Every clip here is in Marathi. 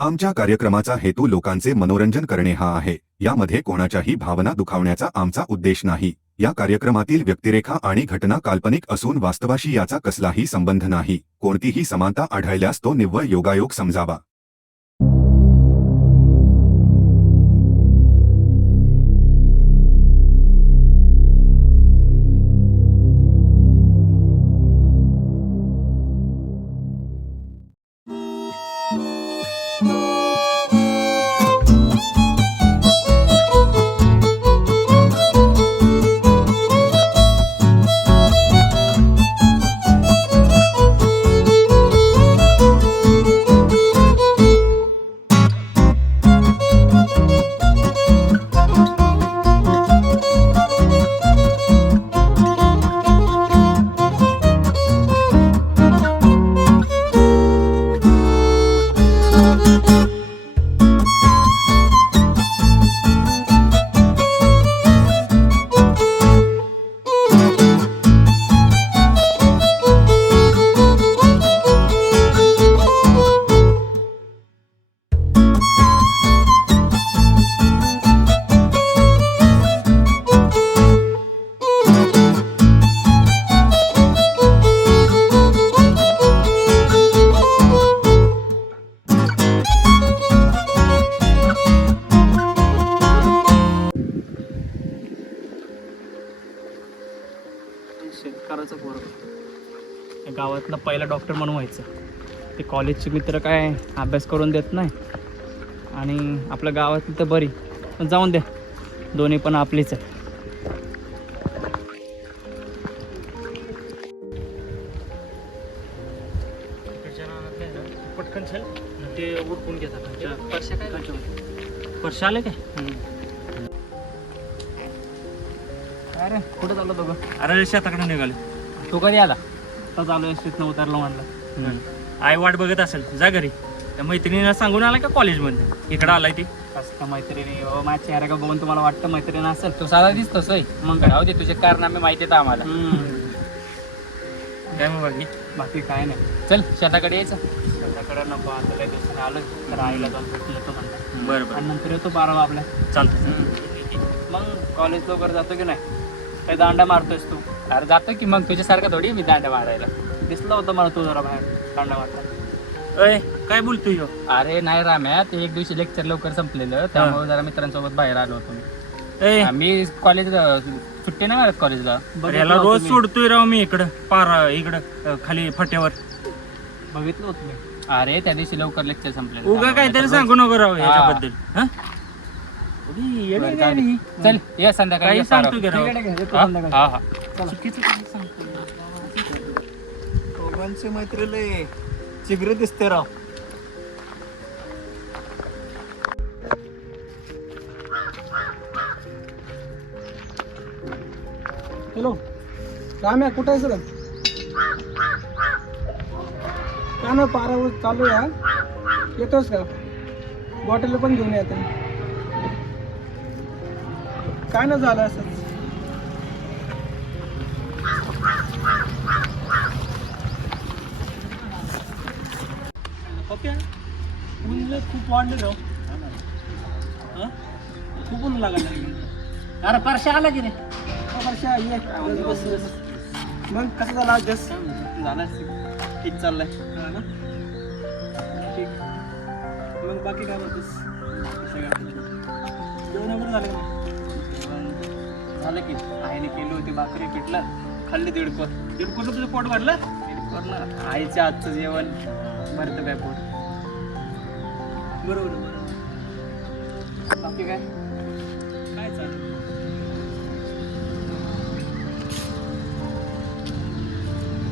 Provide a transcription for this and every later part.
आमच्या कार्यक्रमाचा हेतू लोकांचे मनोरंजन करणे हा आहे. यामध्ये कोणाच्याही भावना दुखावण्याचा आमचा उद्देश नाही. या कार्यक्रमातील व्यक्तिरेखा आणि घटना काल्पनिक असून वास्तवाशी याचा कसलाही संबंध नाही. कोणतीही समानता आढळल्यास तो निव्वळ योगायोग समजावा. शेतकऱ्याचं पोरं गावातनं पहिला डॉक्टर म्हणून व्हायचं. ते कॉलेजचे मित्र काय अभ्यास करून देत नाही आणि आपल्या गावातली तर बरी, पण जाऊन द्या, दोन्ही पण आपलीच आहे. पटकन चल, ते उरकून घेतात. परशा आले काय? अरे कुठं चाललो दोघं? अरे शेताकडे निघाले. तू कधी आला? आता चालू शेतनं उतरलो म्हणलं. आई वाट बघत असेल, जा घरी. त्या मैत्रिणीला सांगून आला का कॉलेजमध्ये इकडं आलाय ती? कसं मैत्रिणी हो, माझ्या चेहरा का बघून तुम्हाला वाटतं मैत्रीण असेल? तू साधा दिसतोस होय. मग काय होते तुझे कारनामे माहिती आहेत आम्हाला. काय मग बाकी काय नाही. चल शेताकडे यायचं. शेताकडे नको, आता काही दिवसाने आलो तर आईला जाऊन भेटून येतो म्हणलं. बरं आणि नंतर येतो 12 आपल्या. चालतं. मग कॉलेज लवकर जातो की नाही? काही दांडा मारतोयस तू? अरे जातो की, मग तुझ्यासारखं थोडी मी दांडा मारायला. दिसलं होतं मला तू जरा बाहेर दांडा मारता. अय काय बोलतोय ह्यो? अरे नाही राम्या, ते एक दिवशी लेक्चर लवकर संपलेलं, त्यामुळे जरा मित्रांसोबत बाहेर आलो होतो मी. मी कॉलेज सुट्टी नाही मारत कॉलेजला. याला रोज सोडतोय राव मी इकडं इकडं खाली फाट्यावर. बघितलं होतं मी. अरे त्या दिवशी लवकर लेक्चर संपले. उगा काहीतरी सांगू नको राव याच्याबद्दल. चल ये संध्याकाळी. काही सांगतो की राव? दोघांची मैत्री लय चिगरी दिसते राव. हॅलो राम्या, कुठं आहे सर? का ना पारावर चालू या, येतोस का? बॉटल पण घेऊन येते. काय ना झालं असं? ऊन खूप वाढलं राव. खूप ऊन लागायला. अरे परशा आला की नाही? वर्षा ये बस. मग कसं झालं ॲडजस्ट? झालं ठीक चाललंय. ठीक. मग बाकी काय म्हणतेस? जेवण वगैरे झालं का? झालं की आईने केली होती भाकरी पिठलं, खाल्ली दीडकोर तुझं पोट भरलं? दीडकोर ना, आईच्या आजचं जेवण भरतं काय पोट. बरोबर. बाकी काय काय चालेल?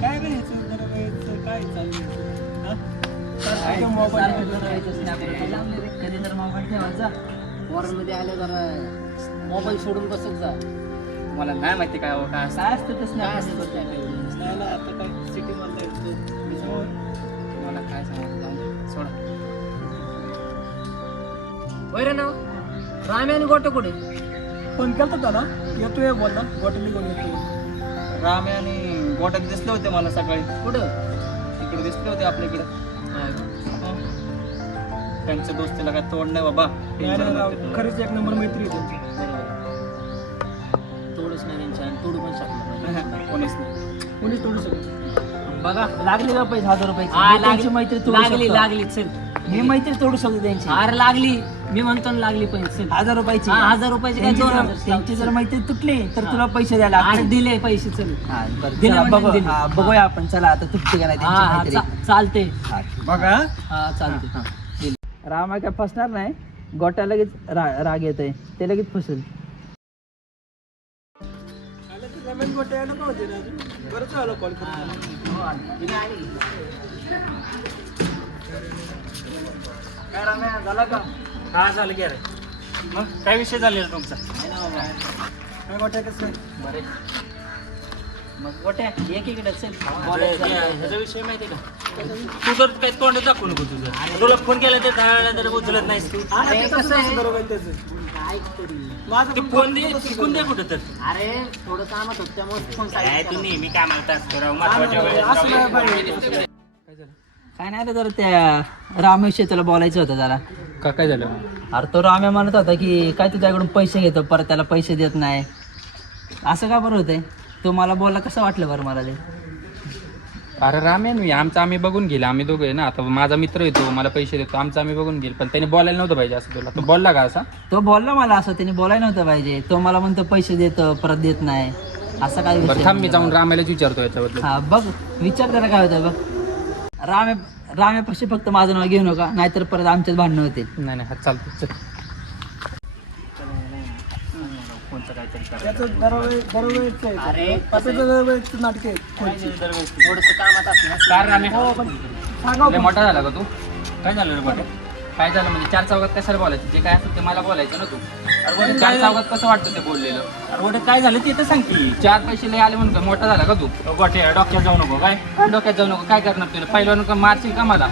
काय रे ह्याचं जरा वेळचं काय चाललं? कधी तर मोबाईल ठेवायचा, वॉरमध्ये आले जरा मोबाईल सोडून बसत जा. मला नाही माहिती काय काय असं. काय असतं तसं आता काय सिटी मधला येतो. मला काय सांगायचं, सोडा. वैर ना रामे आणि गोटे कुठे? फोन केलता त्याला, येतोय बोलला, बॉटल घेऊन येतो. रामे आणि गोट्यात दिसले होते मला सकाळी. कुठं? इकडे दिसले होते आपल्या इकडे. त्यांच्या दोस्तीला काय तोड नाही बाबा. नाही ना राव, खरंच एक नंबर मैत्री आहे त्यांची. तोडच नाही त्यांची आणि तोडू पण शकणार नाही. कोणीच नाही. कोणीच तोडू शकत. बघा लागली का पैसे 1000 रुपयाची हा, मी त्यांची मैत्री तोडू लागली शकतो. लागली चल. मी मैत्री तोडू शकतो त्यांची अरे लागली, मी म्हणतो ना लागली पैसे. 1000 रुपयाची हा, 1000 रुपयाची काय त्यांची 2000. त्यांची जर मैत्री तुटली तर तुला पैसे द्यायला अरे लागतील. दिले पैसे चल. हा, बरं, दिले चला, म्हणजे बघू- दिले. हा, बघूया आपण. चला आता तुटते का नाही हा त्यांची हा मैत्री. चालते. हा, ठीक. बघा हा चालते. रामा काय फसणार नाही. गोट्या लगेच राग येत आहे ते लगेच फसेल. रमेश गोटे यायला नव्हते ना अजून. बरंच झालं कॉल करून. काय राम्या, झाला का? हा झालं की अरे. मग काय विषय झालेला तुमचा? काय गोटे कसं आहे? मग गोट्या एक इकडे चल. ह्याचा विषय माहिती का? तू तर काही तोंड दाखवू नको तुझं. तुला फोन केला ते 10 वेळा तरी उचलत नाहीस तू. अरे कसं आहे? बरोबर आहे त्याचं. काय तरी. माझं ते पण फोन दे शिकून दे कुठं तर. अरे थोडं कामात होतं त्यामुळे फोन काय तू नेहमी काय म्हणतास असं नाही पाहिजे. काय नाही रे, जरा त्या रामेविषयी तुला बोलायचं होतं जरा. काय झालं? अरे तो राम्या म्हणत होता की काय तुझ्याकडून पैसे घेतो परत त्याला पैसे देत नाही. असं का बरं होतंय? तो मला बोलला कसं वाटलं बरं मला ते. अरे रामेन मी आमचं आम्ही बघून गेले. आम्ही दोघं आहे ना. आता माझा मित्र येतो मला पैसे देतो आमचं आम्ही बघून गेल. पण त्याने बोलायला नव्हतं पाहिजे असं तुला. तो बोलला का असा? तो बोलला मला असं, त्याने बोलायला नव्हतं पाहिजे. तो मला म्हणतो पैसे देतो परत देत नाही. असं काय बरं विषय थांब मी नाही. जाऊन रामायलाच विचारतो याच्याबद्दल. हा बघ, विचार करा काय होतं बघ. रामेपाशी फक्त माझं नाव घेऊ नका, नाहीतर परत आमच्याच भांडणं होतील. नाही नाही हा चालतो चल. फोनचं काहीतरी करा. त्याचं दरवेळेचं आहे. अरे त्याचं दरवेळेचं नाटक आहे. थोडस कामात असलं ना. काय रामे सांगा लय मोठा झाला का तू? काय झालं रे बघा? काय झालं म्हणजे 4 चौघात कशाला बोलायचं? जे काय असेल ते मला बोलायचं ना तू. अरे 4 चौघात कसं वाटतं ते बोललेलं? अरे काय झालं ते तर सांग की. 4 पैसे लय आले म्हणून का मोठा झाला का तू? गोट्या डॉक्टर जाऊ नको काय. डोक्यात जाऊ नको. काय करणार तुला? पहिल्यावर का मारशील का मला?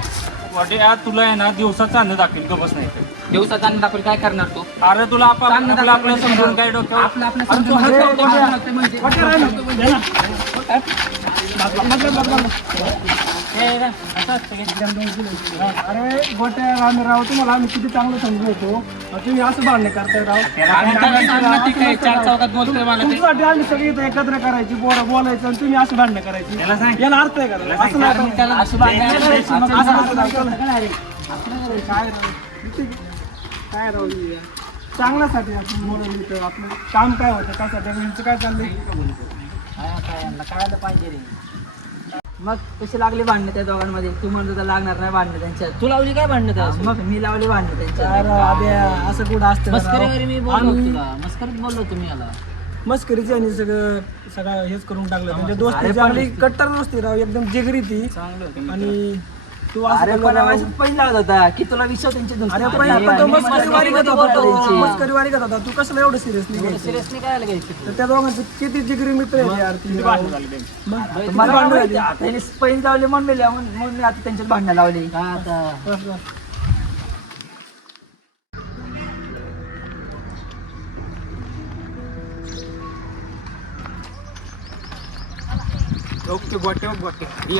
गोट्या तुला आहे ना दिवसाचा अन्न दाखवेल का बस नाही. दिवसात आणि दाखवलं काय करणार तू? अरे तुला आपलं समजून काय डोक्यावर. आपलं आपलं समजून म्हणजे अरे गोट्या राव तुम्हाला आम्ही किती चांगलं समजवतो. तुम्ही असं भांडणे करताय राव. चार चौकात बोलतोय मला ते. तुमच्यासाठी आम्ही सगळी इथं एकत्र करायची बोलायचं आणि तुम्ही असं भांडणं करायची. त्याला सांग. याला अर्थ आहे का? असं नाही पाहिजे. त्याला असं भांडणं करायचं, मग असं असं नाही करायचं. काय राव? काय राव हे? चांगल्यासाठी आपण बोलवलं इथं. आपलं काम काय होतं त्यासाठी यांचं काय चाललंय? कळायला पाहिजे रे. मग कशी लागली भांडणं त्या दोघांमध्ये? तू म्हणतो तर लागणार नाही भांडणं त्यांच्या. तू लावली काय भांडणं त्या? मग मी लावली भांडणं काय त्यांच्या. राव आद्या, असं कुठं असतं राव? मस्करीवर मी बोललो आम्ही- तुला. मस्करीत बोललो तुम्ही याला. मस्करीची आणि सगळं हेच करून टाकलं. म्हणजे अरे दोस्ती पण- चांगली कट्टर दोस्ती राव, एकदम जिगरी ती. आणि तू असं अरे केलं पण राव. माझ्यात पहिला लागत होता की तुला विश्व त्यांची दोस्ती. अरे अरे पण आपण तो मी मस्करी वारी करत होता. त्यांची. मस्करी वारी करत होता. तू कसं एवढं सिरियसली घ्यायचं? सिरियसली काय घ्यायचं? तर त्या दोघांचे किती जिगरी मित्र आहेत यार ती. मग मला भांडणं झाली. त्यांनी पहिली लावली म्हणून मी आता त्यांच्यात भांडणं लावली. काय आता? बस, बस. ओके गोटे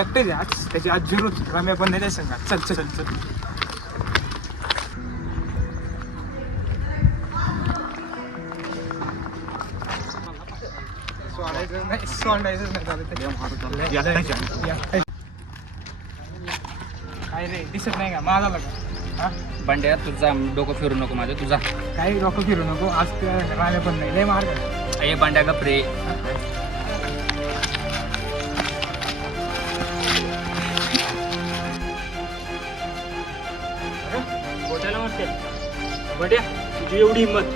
एकटेच आज त्याची आज जरूर रम्या पण नाही सांगा. चल चल चल. सोडायचं नाही झालं. काय रे दिसत नाही का माझा लगा? हा बंड्या तुझा डोकं फिरू नको माझं तुझा. काही डोकं फिरू नको. आज त्या रम्या पण नाही लय मार्ग. ए बंड्या गप्रे. गोट्याला म्हणते बड्या तुझी एवढी हिंमत.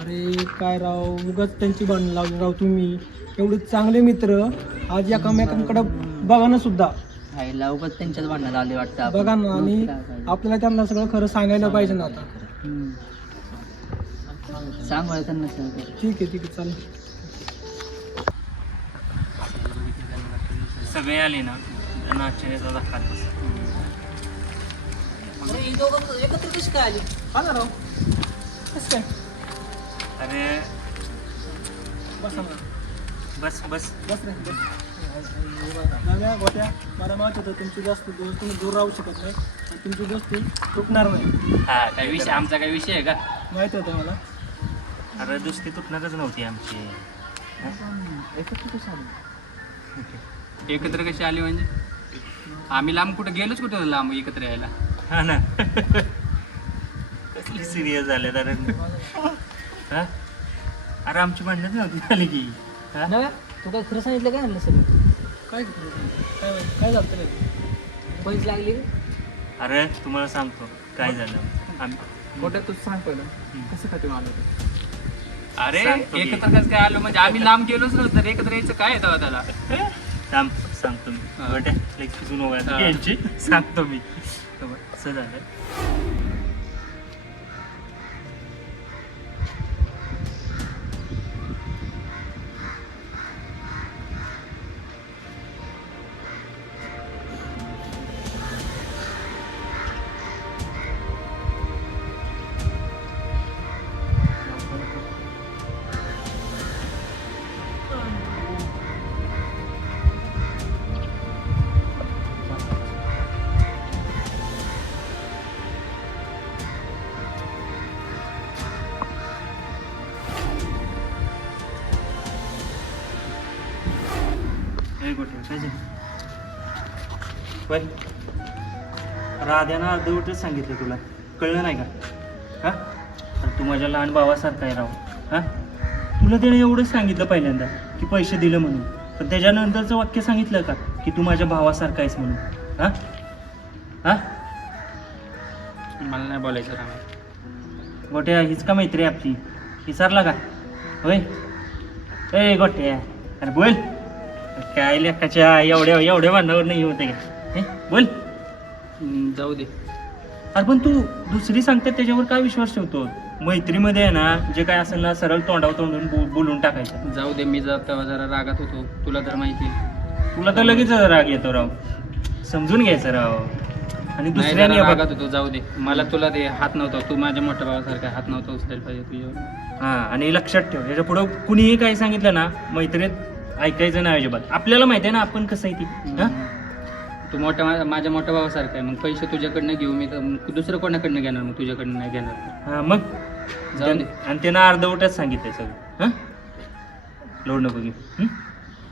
अरे काय राव, उगाच त्यांची भांडणं लावली राव तुम्ही. एवढे चांगले मित्र आज एकामेकांकडे बघा ना सुद्धा. आईला उगाच त्यांच्यात भांडणात आले वाटतं आपण. बघा ना, आणि काय पाहिजे? आपल्याला त्यांना सगळं खरं सांगायला पाहिजे ना आता. हम्म. सांगूया त्यांना सगळं. ठीक आहे चालेल. सगळे आले ना त्यांना आश्चर्याचा धक्का बसला. हे दोघं एकत्र कशी काय आली? हा ना राव, कसं काय? अरे बसा ना, बस बस बस रे, बस. नव्या गोट्या मला माहित होतं तुमची दोस्ती तुम्ही दूर राहू शकत नाही आणि तुमची दोस्ती तुटणार नाही. हा काय विषय आमचा काही विषय आहे का? माहित होतं मला. अरे दोस्ती तुटणारच नव्हती आमची. एकत्र कशी आली? एकत्र कशी आली म्हणजे आम्ही लांब कुठं गेलोच कुठं लांब एकत्र यायला. हा ना कसली सिरियस झाले अरे हा? अरे आमची भांडणच नव्हती झाली की हा? नव्या तू काय खरं सांगितलं काय आणलं सगळं? काय काय झालं रे? पैसे लागली? अरे तुम्हाला सांगतो काय झालं. आम्ही गोट्या तू सांग पहिलं कसं काय तुम्ही आलं ते? अरे सांगतो की. एकत्र कसं काय आलो म्हणजे आम्ही लांब गेलोच नव्हतं तर एकत्र यायचं काय आहे तेव्हा त्याला. सांगतो मी हा. बटे लेक्चर नव्हतं हा. यांची सांगतो मी. असं झालं हे गोष्ट काय झालं? राध्यानं अर्धवटच सांगितलं तुला कळलं नाही का हा? अरे तू माझ्या लहान भावासारखा आहे राव हा. तुला त्याने एवढंच सांगितलं पहिल्यांदा की पैसे दिलं म्हणून, पण त्याच्यानंतरचं वाक्य सांगितलं का की तू माझ्या भावासारखा आहेस म्हणून हा हा. मला नाही बोलायचं राम. गोट्या हीच का मैत्री आहे आपली? विसरला का होय? ए गोट्या अरे बोल काय लेखाच्या एवढ्या भांडावर नाही होते का हे? बोल. जाऊ दे. अरे पण तू दुसरी सांगतात त्याच्यावर काय विश्वास ठेवतो? मैत्रीमध्ये आहे ना जे काय असेल ना सरळ तोंडावर तोंडून बोलून टाकायचं. जाऊ दे. मी तेव्हा जरा रागात होतो तुला तर माहिती आहे. तुला तर लगेच राग येतो राव. समजून घ्यायचं राव. आणि नाही, दुसऱ्याने जरा बघ- रागात होतो. जाऊ दे. मला तुला ते हात नव्हता. तू माझ्या मोठ्या भावासारखा हात नव्हता उचलायला पाहिजे तुझ्यावर. हा आणि लक्षात ठेव याच्या पुढं कुणीही काही सांगितलं ना मैत्रीत ऐकायचं नाही अजिबात. आपल्याला माहिती आहे ना आपण कसं आहे ती हा? तू माझ्या मोठ्या भावासारखा आहे. मग पैसे तुझ्याकडनं घेऊ मी तर मग दुसरं कोणाकडनं घेणार? मग तुझ्याकडनं नाही घेणार. हा मग जाऊ दे. आणि त्यानं अर्धवटच सांगितलंय सगळं हा. लोड नको घेऊ हं?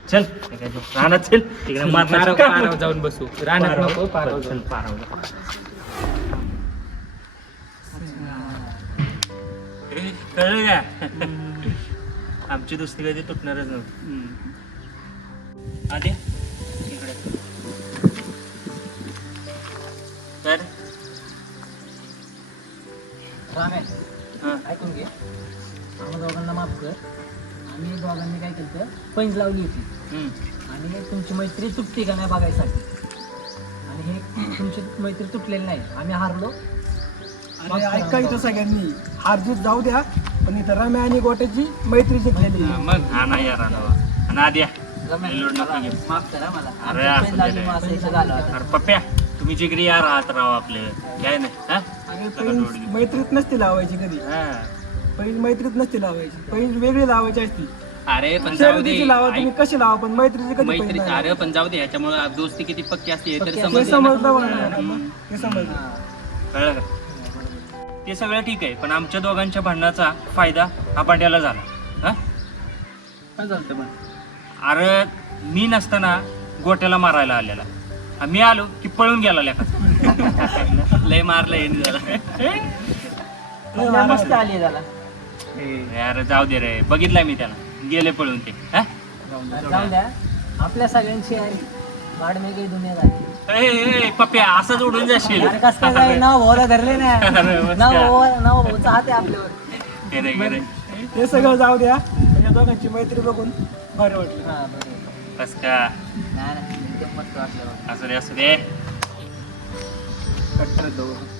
चल हे काय तो रानात चल तिकडे मारणार पारावर जाऊन बसू. राहणार नको. पारावर चल जाऊन. पारावर. कळलं का? आमची दोस्ती कधी तुटणारच नव्हती. आधी इकडे तर राम्या हा. ऐकून घे. आम्हा दोघांना माफ कर. आम्ही दोघांनी काय केलं पैंज लावली होती हं. आणि तुमची मैत्री तुटते का नाही बघायसाठी. आणि हे तुमची मैत्री तुटलेली नाही. आम्ही हारलो. आणि ऐका इथं सगळ्यांनी हार जीत जाऊ द्या, पण इथं रम्या आणि गोट्याची मैत्री जिंकलेली आहे. मग हा नाही यार आणि आधी या. रम्या, लोड नको घेऊ. माफ करा मला. अरे आमची असं पैंज लागली नाही. मग असं इथं झालं होतं. अरे पप्प्या तुम्ही जिगरी यार आहात राव आपले काय नाही हा? आणि नका पैंज लोड घेऊ. मैत्रीत नसती लावायची कधी. हा. पैंज मैत्रीत नसती लावायची. पैंज वेगळी लावायची असती. अरे पण जाऊ दे. शर्यतीची लावा तुम्ही कशी लावा, पण मैत्रीची कधी पैंज मैत्री. नाही. अरे पण जाऊ दे. ह्याच्यामुळे दोस्ती किती पक्की असते हे तरी पक्की ते समजलं ना. समजलं मला. ते समजलं. कळलं का? ते सगळं ठीक आहे पण आमच्या दोघांच्या भांडणाचा फायदा हा पांड्याला झाला हा? काय झालं पण? अरे मी नसताना गोट्याला मारायला आलेला. मी आलो की पळून गेला लेखा. लय मारलं हे झाला. लय मस्ती आली त्याला. यार जाऊ दे रे बघितलाय मी त्याला गेले पळून ते हा? जाऊ द्या. आपल्या सगळ्यांची आहे वाढ मी काही दुनिया झाली. ए, पप्प्या असंच उडून जाशील. अरे कसं काय जाईल? नाव भाऊला धरले अरे, नाही. मस्त नाव भाऊचा हात आहे आपल्यावर. गेले गेले ते सगळं जाऊ द्या. या दोघांची मैत्री बघून भारी वाटलं. हा बरोबर. बस का नाही नाही एकदम मस्त वाटलं. असं दे कट्टर दोघं.